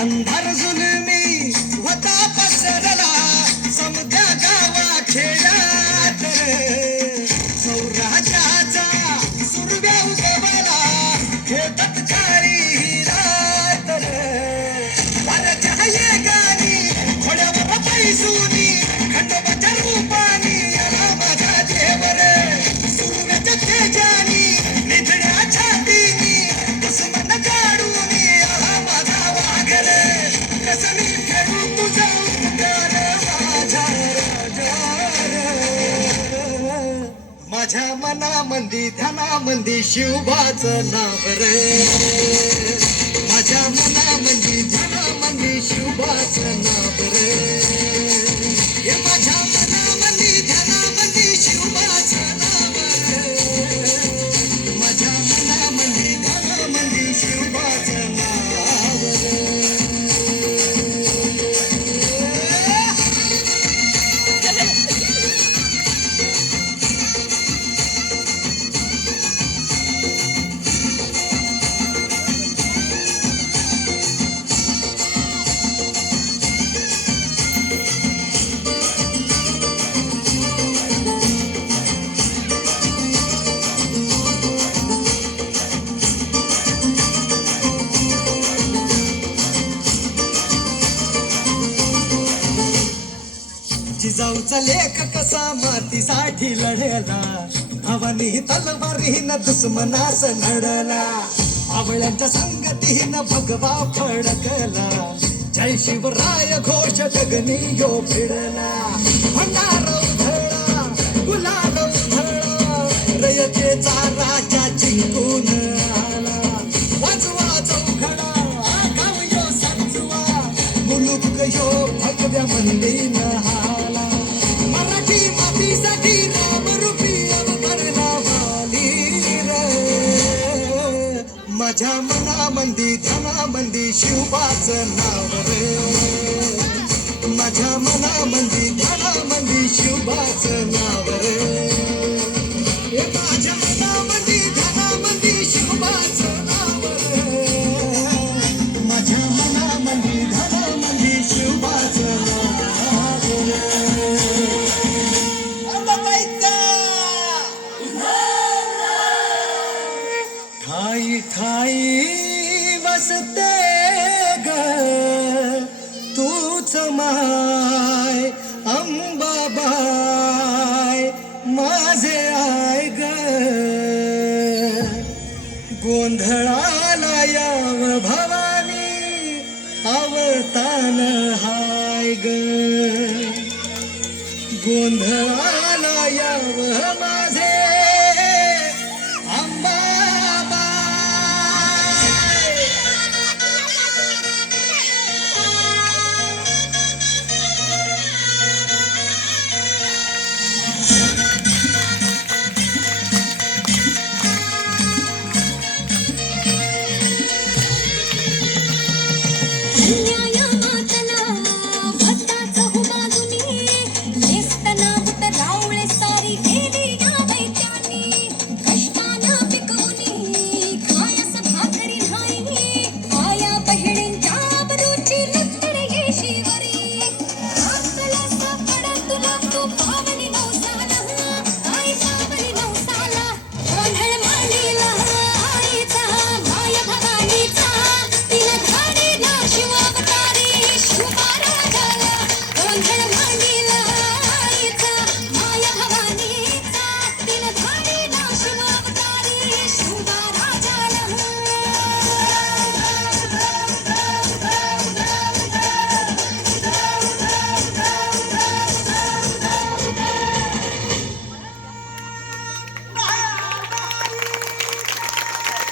अंधार जुलमी होता पसरला समुद्या गावा खेळात सौराजाचा सुरव्या उगवला खेळतात चारी रात वाऱ्याच्या गाणी खोड्यावर पैसुनी खंडोबाच्या रूपानी आला माझा देवर सुरव्याच्या तेजानी निधड्या छातीनी दुश्मन काढून कसली खेळू तुझ्या उद्यान माझ्या मनामंदी ध्यानामंदी शिवबाचं नाव रे माझ्या मनामंदी ध्यानामंदी शिवबाचं नाव रे हे माझ्या मनामंदी ध्यानामंदी शिवबाचं नाव रे माझ्या मनामंदी ध्यानामंदी शिवबाचं नाव रे जिजाऊचा लेख कसा मातीसाठी लढला भावानी तलवारीन दुश्मनास लढला आवळ्यांच्या संगतीन भगवा फडकला जय शिवराय घोष गगनी यो फिरला भंडार उधळा गुलाल उधळा रयतेचा राजा जिंकून आला वाजवा चौघडा गाव यो सांजुवा मुलुक यो भगव्या मंदीन मातीसाठी रामरूपी अवतरला वाली रे माझ्या मनामंदी ध्यानामंदी शिवबाचं नाव रे माझ्या मनामंदी ध्यानामंदी शिवबाचं नाव रे माझ्या मनामंदी ध्यानामंदी शिवबाचं नाव रे माझ्या मनामंदी ध्यानामंदी शिवबाचं नाव रे ठाई ठाई वसते ग तूच माय अंबाबाय माझे आय ग गोंधळाला याव भवानी अवतान हाय ग गोंधळाला याव